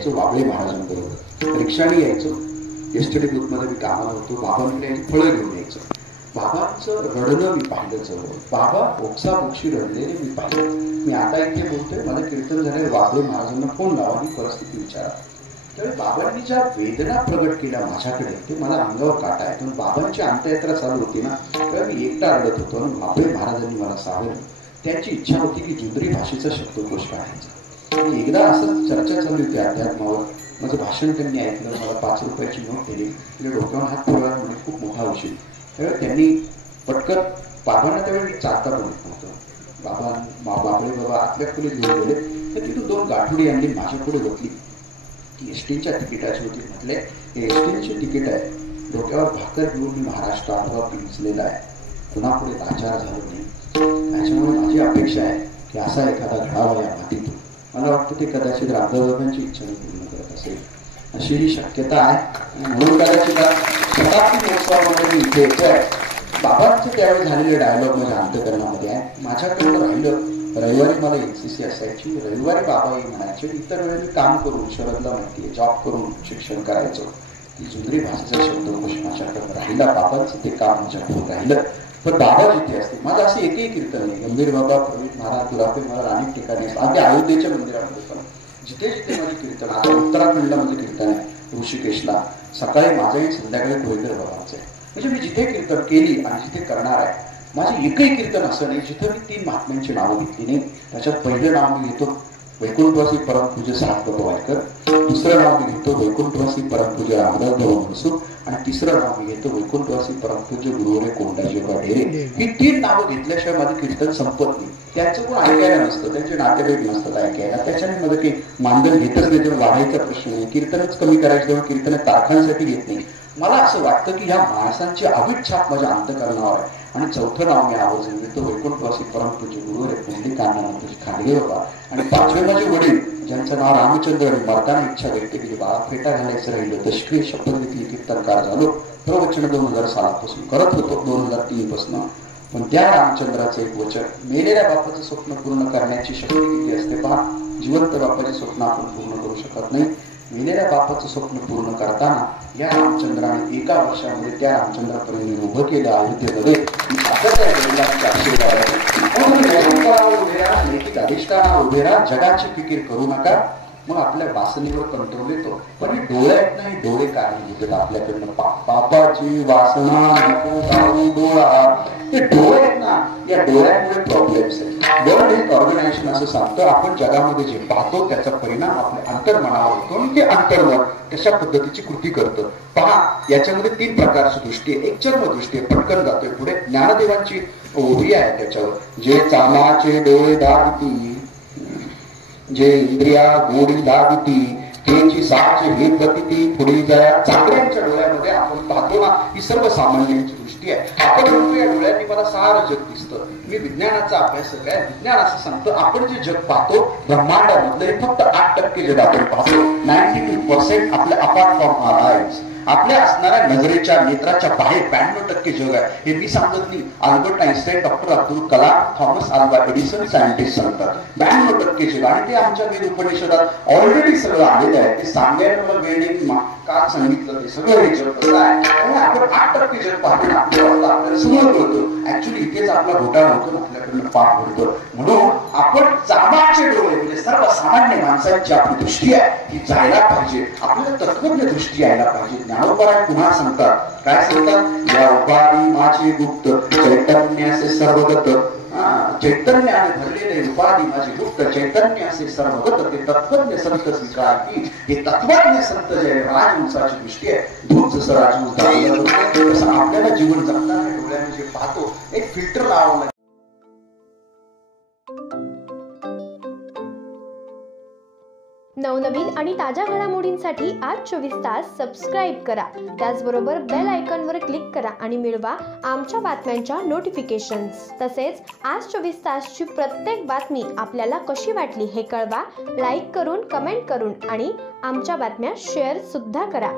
यायचो बाबळे महाराजांबरोबर, रिक्षाने यायचो. एसटीडी बूथमध्ये मी कामाला होतो. बाबांकडे फळं घेऊन यायचो. बाबांचं रडणं मी पाहिलं जवळ. बाबा ओक्साबोक्षी रडलेले मी पाहिलं. मी आता इथे बोलतोय, मला कीर्तन झाले, बाबळे महाराजांना फोन लावा आणि परिस्थिती विचारा. त्यावेळी बाबांनी ज्या वेदना प्रगट केल्या माझ्याकडे, ते मला अंगावर काटा आहे. पण बाबांची अंत्ययात्रा चालू होती ना, तेव्हा मी एकटा रडत होतो आणि बाबळे महाराजांनी मला सावरलं. त्यांची इच्छा होती की जुंद्री भाषेचा शब्दकोश काढायचा. एकदा असंच चर्चा चालू होती अध्यात्मावर. माझं भाषण त्यांनी ऐकलं, मला 5 रुपयाची नोट दिली. तिला डोक्यावर हात ठेवला म्हणजे खूप मोठा उशीर. त्यावेळी त्यांनी पटकन बाबांना, त्यावेळी मी चालता बनत नव्हतं, बाबळे बाबा आतल्या खोलीत घेऊन गेले. तर तिथून 2 गाठोडी आणली, माझ्या पुढे बसली. ती एसटीच्या तिकिटाची होती. म्हटले हे एसटीची तिकीट आहे, डोक्यावर भाकर घेऊन मी महाराष्ट्र आठवा पिंचलेला आहे, पुन्हा पुढे लाचार झालो नाही. त्याच्यामुळे माझी अपेक्षा आहे की असा एखादा घडावा या मातीतून. मला वाटतं ते कदाचित रामदेवबाबांची इच्छा पूर्ण करत असेल, अशी ही शक्यता आहे. म्हणून कदाचित शताब्दी महोत्सवामध्ये मी इथे येतोय. बाबांचं त्यावेळी झालेले डायलॉग माझ्या अंतकरणामध्ये आहे. माझ्याकडनं राहिलं, रविवारी मला एनसीसी असायची, रविवारी बाबा हे म्हणायचे. इतर वेळी मी काम करून, शरदला माहिती आहे, जॉब करून शिक्षण करायचो. ती जुंद्री भाषेचा शब्दकोश माझ्याकडं राहिला. बाबांचं ते काम माझ्याकडून राहिलं. पण बाबा जिथे असते, माझं असं एकही कीर्तन नाही. गंभीर बाबा, प्रवीण महाराज, दुरापे महाराज अनेक ठिकाणी असतात. अगदी अयोध्येच्या मंदिरामध्ये पण जिथे जिथे माझे कीर्तन, आता उत्तराखंडला माझे कीर्तन आहे, ऋषिकेशला सकाळी माझंही, संध्याकाळी कोळीकर बाबांचं आहे. म्हणजे मी जिथे कीर्तन केली आणि जिथे करणार आहे, माझे एकही कीर्तन असं नाही जिथं मी 3 महात्म्यांची नावं घेतली नाही. त्याच्यात पहिलं नाव मी घेतो वैकुंठवासी परमपूज्य सारंगबाबा वायकर, दुसरं नाव मी घेतो वैकुंठवासी परमपूज्य रामदास बाबा मनसुख, आणि तिसरं नाव मी घेतो वैकुंठवासी परमपूज्य गुरुवरे कोंडाजीबा ढेरे. ही 3 नावं घेतल्याशिवाय माझं कीर्तन संपत नाही. त्यांचं कोण ऐकायला नसतं, त्यांचे नातेवाईक नसतात ऐकायला. त्याच्याने माझं काही मानधन घेतच नाही, तेव्हा वाढायचा प्रश्न नाही. कीर्तनच कमी करायचं, तेव्हा कीर्तन तारखांसाठी घेत नाही. मला असं वाटतं की ह्या माणसांची अविट छाप माझ्या अंतकरणावर आहे. आणि 4थं नाव मी आवर्जून घेतो वैकुंठवासी परमपूज्य गुरुवरे पंडितांना खांडगे बाबा. आणि 5वे माझे वडील, ज्यांचं नाव रामचंद्र, आणि मरताना इच्छा व्यक्त केली, बाळा फेटा घालायचं राहिलं, दशक्रिय शपथ घेतली, कीर्तनकार झालो. प्रवचन 2000 सालापासून करत होतो, 2003 पासून. पण त्या रामचंद्राचं एक वचन, मेलेल्या बापाचं स्वप्न पूर्ण करण्याची शक्ती किती असते पहा. जिवंत बापाचे स्वप्न आपण पूर्ण करू शकत नाही. मेलेल्या बापाचं स्वप्न पूर्ण करताना या रामचंद्राने 1 वर्षामध्ये त्या रामचंद्रापर्यंत उभं केलं अयोध्येमध्ये. नैतिक अधिष्ठानावर उभे राहा, जगाची फिकीर करू नका, मग आपल्या वासनेवर कंट्रोल येतो. पण हे डोळे आहेत ना, हे डोळे कारणीभूत आपल्याकडनं. पापाची वासना नको जाऊ डोळा, हे डोळे आहेत ना, या डोळ्यांमुळे प्रॉब्लेम्स आहेत. वर्ल्ड हेल्थ ऑर्गनायझेशन असं सांगतं, आपण जगामध्ये जे पाहतो त्याचा परिणाम आपल्या अंतर्मनावर होतो, आणि ते अंतर्मन तशा पद्धतीची कृती करतं. पहा, याच्यामध्ये 3 प्रकारची दृष्टी आहे. एक चर्मदृष्टी आहे, पटकन जातोय पुढे. ज्ञानदेवांची ओवी आहे त्याच्यावर, जे चामाचे डोळे दागती, जे इंद्रिया गोडी दागती, त्याची साच हे गती पुढे जाया. चांगल्यांच्या डोळ्यामध्ये आपण पाहतो ना, ही सर्वसामान्यांची दृष्टी आहे. आपण म्हणतो या डोळ्यांनी मला सारं जग दिसतं. मी विज्ञानाचा अभ्यासक आहे, विज्ञान असं सांगतं आपण जे जग पाहतो ब्रह्मांडामधलं हे फक्त 8% जग आपण पाहतो. 92% आपल्या अपार्ट फ्रॉम आवर आईज, आपल्या असणाऱ्या नजरेच्या नेत्राच्या बाहेर 92% जग आहे. हे मी सांगत नाही, Albert Einstein, doctor Abdul Kalam, Thomas Alva Edison scientist सांगतात 92% जग. आणि ते आमच्या वेद उपनिषदात ऑलरेडी सगळं आलेलं आहे. ते सांगायला मला वेळ नाही, का सांगितलं ते सगळं हे जग कसं आहे. आपण 8% जग पाहतो, आपल्याला सगळं कळतं. ऍक्च्युली इथेच आपला घोटाळा होतो, आपल्याकडनं पाप घडतो. म्हणून आपण चामाचे डोळे, म्हणजे सर्वसामान्य माणसांची आपली दृष्टी आहे ही जायला पाहिजे. आपल्याला तत्वज्ञ दृष्टी यायला पाहिजे. ज्ञानोबराय पुन्हा सांगतात, काय सांगतात, या उपाधी माझे गुप्त चैतन्याचे सर्वगत. चैतन्याने भरलेले उपाधी माझे गुप्त चैतन्याचे सर्वगत. ते तत्वज्ञ संत स्वीकार की, हे तत्वज्ञ संत जे राजवंशाची दृष्टी आहे. दूध जसं राजवंश तसं आपल्याला जीवन जगताना डोळ्याने जे पाहतो, एक फिल्टर लावावं लागेल. नवनवीन आणि ताज्या घडामोडींसाठी आज 24 तास सबस्क्राईब करा. त्याचबरोबर बेल आयकॉनवर क्लिक करा आणि मिळवा आमच्या बातम्यांच्या नोटिफिकेशन्स. तसेच आज 24 तासची प्रत्येक बातमी आपल्याला कशी वाटली हे कळवा. लाईक करून, कमेंट करून आणि आमच्या बातम्या शेअर सुद्धा करा.